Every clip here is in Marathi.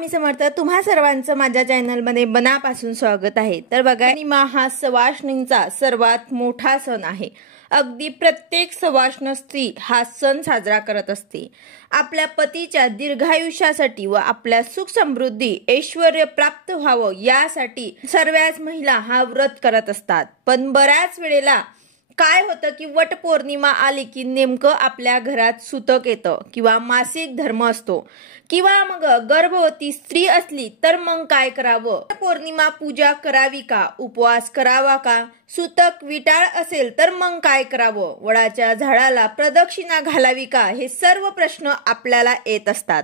स्वामी समर्थ। तुम्हा सर्वांचं माझ्या चॅनलमध्ये मनापासून स्वागत आहे। तर बघा, पौर्णिमा हा सवाष्णींचा सर्वात मोठा सण आहे। अगदी प्रत्येक सवाष्ण स्त्री हा सण साजरा करत असते। आपल्या पतीच्या दीर्घायुष्यासाठी व आपल्या सुख समृद्धी ऐश्वर्य प्राप्त व्हावं यासाठी सर्वच महिला हा व्रत करत असतात। पण बऱ्याच वेळेला काय होतं की वटपौर्णिमा आली की नेमकं आपल्या घरात सुतक येतं किंवा मासिक धर्म असतो किंवा मग गर्भवती स्त्री असली तर मग काय करावं? पौर्णिमा पूजा करावी का? उपवास करावा का? सुतक विटाळ असेल तर मग काय करावं? वडाच्या झाडाला प्रदक्षिणा घालावी का? हे सर्व प्रश्न आपल्याला येत असतात।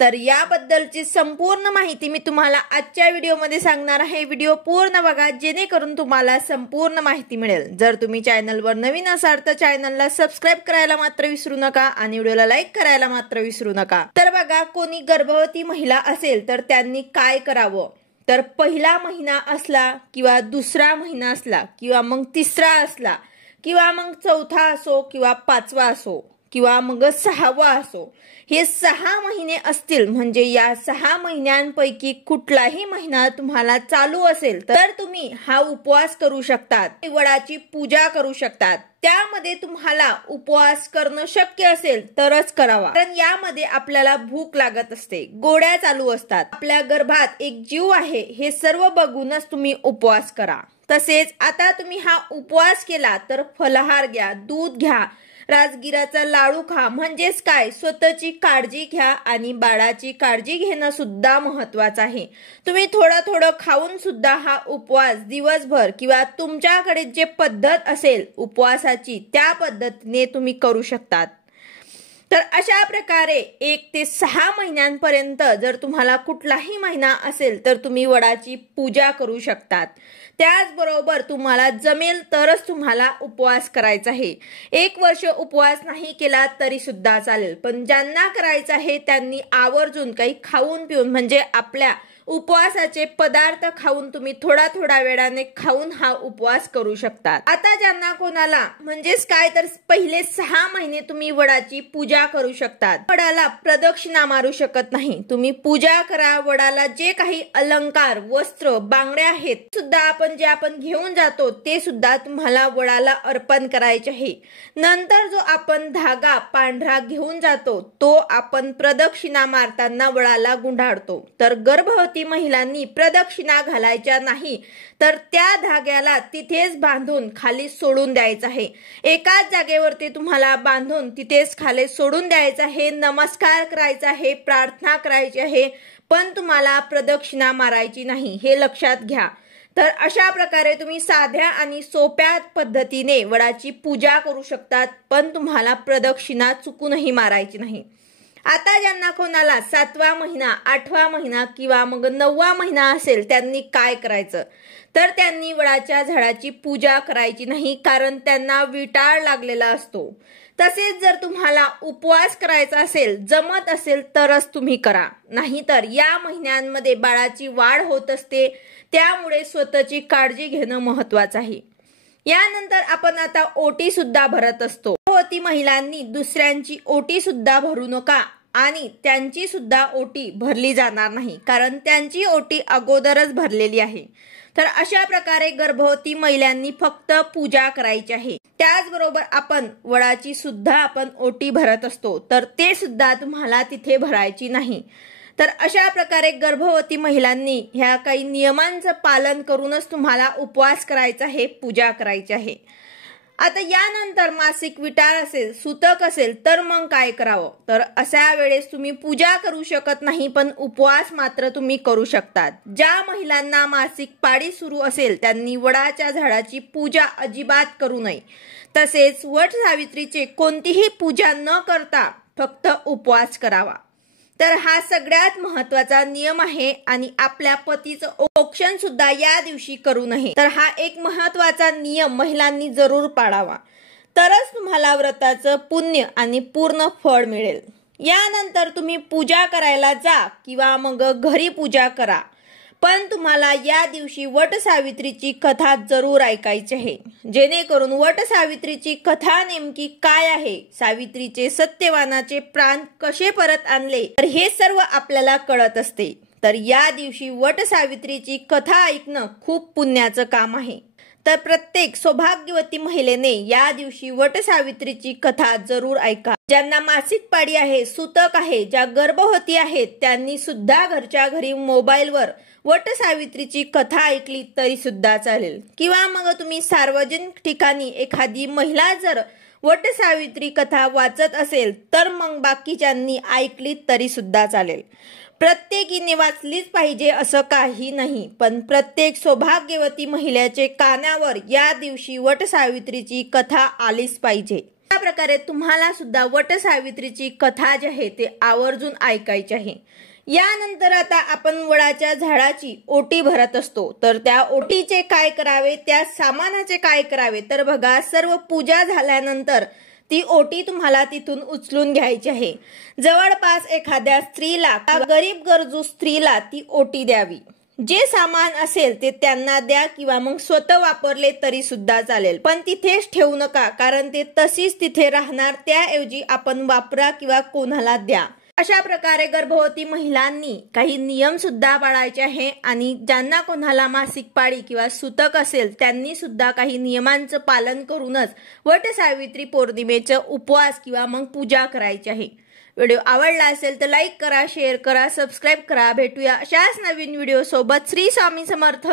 तर याबद्दलची संपूर्ण माहिती मी तुम्हाला आजच्या व्हिडिओमध्ये सांगणार आहे। व्हिडिओ पूर्ण बघा जेणेकरून तुम्हाला संपूर्ण माहिती मिळेल। जर तुम्ही चॅनलवर नवीन असाल तर चॅनलला सबस्क्राइब करायला मात्र विसरू नका आणि व्हिडिओला लाईक करायला मात्र विसरू नका। तर बघा, कोणी गर्भवती महिला असेल तर त्यांनी काय करावं? तर पहिला महिना असला किंवा दुसरा महिना असला किंवा मग तिसरा असला किंवा मग चौथा असो किंवा पाचवा असो किंवा मग सहावा असो, हे 6 महिने असतील म्हणजे या 6 महिन्यांपैकी कुठलाही महिना तुम्हाला चालू असेल तर तुम्ही हा उपवास करू शकतात, वडाची पूजा करू शकतात। त्यामध्ये तुम्हाला उपवास करणं शक्य असेल तरच करावा, कारण यामध्ये आपल्याला भूक लागत असते, गोड्या चालू असतात, आपल्या गर्भात एक जीव आहे हे सर्व बघूनच तुम्ही उपवास करा। तसेच आता तुम्ही हा उपवास केला तर फलाहार घ्या, दूध घ्या, राजगिराचा लाडू खा, म्हणजेच काय, स्वतःची काळजी घ्या आणि बाळाची काळजी घेणं सुद्धा महत्वाचं आहे। तुम्ही थोडं खाऊन सुद्धा हा उपवास दिवसभर किंवा तुमच्याकडे जे पद्धत असेल उपवासाची त्या पद्धतीने तुम्ही करू शकतात। तर अशा प्रकारे 1 ते 6 महिन्यांपर्यंत जर तुम्हाला कुठलाही महिना असेल तर तुम्ही वडाची पूजा करू शकतात। त्याचबरोबर तुम्हाला जमेल तरच तुम्हाला उपवास करायचा आहे। 1 वर्ष उपवास नाही केला तरी सुद्धा चालेल, पण ज्यांना करायचं आहे त्यांनी आवर्जून काही खाऊन पिऊन म्हणजे आपल्या उपवासाचे पदार्थ खाऊन तुम्ही थोडा वेळाने खाऊन हा उपवास करू शकतात। आता ज्यांना कोणाला म्हणजेच काय तर पहिले 6 महिने तुम्ही वडाची पूजा करू शकतात, वडाला प्रदक्षिणा मारू शकत नाही, तुम्ही पूजा करा, वडाला जे काही अलंकार वस्त्र बांगड्या आहेत सुद्धा आपण घेऊन जातो ते सुद्धा तुम्हाला वडाला अर्पण करायचे आहे। नंतर जो आपण धागा पांढरा घेऊन जातो तो आपण प्रदक्षिणा मारताना वडाला गुंडाळतो। तर गर्भवती महिलांनी प्रदक्षिणा घालायच्या नाही, तर त्या धाग्याला तिथेच बांधून खाली सोडून द्यायचं आहे। एकाच जागेवरती तुम्हाला बांधून तिथेच खाली सोडून द्यायचं आहे, नमस्कार करायचा आहे, प्रार्थना करायची आहे, पण तुम्हाला प्रदक्षिणा मारायची नाही, हे लक्षात घ्या। तर अशा प्रकारे तुम्ही साध्या आणि सोप्या पद्धतीने वडाची पूजा करू शकतात, पण तुम्हाला प्रदक्षिणा चुकूनही मारायची नाही। आता ज्यांना कोणाला 7वा महिना 8वा महिना किंवा मग 9वा महिना असेल त्यांनी काय करायचं? तर त्यांनी वडाच्या झाडाची पूजा करायची नाही, कारण त्यांना विटाळ लागलेला असतो। तसेच जर तुम्हाला उपवास करायचा असेल, जमत असेल तरच तुम्ही करा, नाहीतर या महिन्यांमध्ये बाळाची वाढ होत असते, त्यामुळे स्वतःची काळजी घेणं महत्वाचं आहे। यानंतर आपण आता ओटी सुद्धा भरत असतो। गर्भवती महिलांनी दुसऱ्यांची ओटी सुद्धा भरू नका आणि त्यांची सुद्धा ओटी भरली जाणार नाही, कारण त्यांची ओटी अगोदरच भरलेली आहे। तर अशा प्रकारे गर्भवती महिलांनी फक्त पूजा करायची आहे। त्याचबरोबर आपण वडाची सुद्धा आपण ओटी भरत असतो, तर ते सुद्धा तुम्हाला तिथे भरायची नाही। तर अशा प्रकारे गर्भवती महिलांनी ह्या काही नियमांचं पालन करूनच तुम्हाला उपवास करायचा आहे, पूजा करायची आहे। आता यानंतर मासिक विटाळ असेल, सुतक असेल तर मग काय करावं? तर अशा वेळेस तुम्ही पूजा करू शकत नाही, पण उपवास मात्र तुम्ही करू शकतात। ज्या महिलांना मासिक पाळी सुरू असेल त्यांनी वडाच्या झाडाची पूजा अजिबात करू नये। तसेच वट सावित्रीचे कोणतीही पूजा न करता फक्त उपवास करावा। तर हा सगळ्यात महत्वाचा नियम आहे आणि आपल्या पतीचं औक्षण सुद्धा या दिवशी करू नये। तर हा एक महत्वाचा नियम महिलांनी जरूर पाळावा, तरच तुम्हाला व्रताचं पुण्य आणि पूर्ण फळ मिळेल। यानंतर तुम्ही पूजा करायला जा किंवा मग घरी पूजा करा, पण तुम्हाला या दिवशी वट सावित्रीची कथा जरूर ऐकायची आहे, जेणेकरून वट सावित्रीची कथा नेमकी काय आहे, सावित्रीचे सत्यवानाचे प्राण कसे परत आणले, तर हे सर्व आपल्याला कळत असते। तर या दिवशी वटसावित्रीची कथा ऐकणं खूप पुण्याचं काम आहे। तर प्रत्येक सौभाग्यवती महिलेने या दिवशी वटसावित्रीची कथा जरूर ऐका। ज्यांना मासिक पाळी आहे, सूतक आहे, ज्या गर्भवती आहेत, त्यांनी सुद्धा घरच्या घरी मोबाईलवर वटसावित्रीची कथा ऐकली तरी सुद्धा चालेल। किंवा मग तुम्ही सार्वजनिक ठिकाणी एखादी महिला जर वटसावित्री कथा वाचत असेल तर मग बाकीच्यांनी ऐकली तरी सुद्धा चालेल। प्रत्येकीने वाचलीच पाहिजे असं काही नाही, पण प्रत्येक सौभाग्यवती महिलेच्या कानावर या दिवशी वटसावित्रीची कथा आलीच पाहिजे। अशा प्रकारे तुम्हाला सुद्धा वटसावित्रीची कथा जी आहे ते आवर्जून ऐकायची आहे। यानंतर आता आपण वडाच्या झाडाची ओटी भरत असतो, तर त्या ओटीचे काय करावे, त्या सामानाचे काय करावे, तर बघा सर्व पूजा झाल्यानंतर ती ओटी तुम्हाला तिथून उचलून घ्यायची आहे। जवळपास एखाद्या स्त्रीला, गरीब गरजू स्त्रीला ती ओटी द्यावी। जे सामान असेल ते त्यांना द्या किंवा मग स्वतः वापरले तरी सुद्धा चालेल, पण तिथेच ठेवू नका, कारण ते तशीच तिथे राहणार। त्याऐवजी आपण वापरा किंवा कोणाला द्या। अशा प्रकारे गर्भवती महिलांनी काही नियम सुद्धा पाळायचे आहे आणि ज्यांना कोणाला मासिक पाळी किंवा सूतक असेल त्यांनी सुद्धा काही नियमांचं पालन करूनच वटसावित्री पौर्णिमेचा उपवास किंवा मग पूजा करायची आहे। व्हिडिओ आवडला असेल तर लाईक करा, शेअर करा, सबस्क्राईब करा। भेटूया अशाच नवीन व्हिडिओ सोबत। श्री स्वामी समर्थ।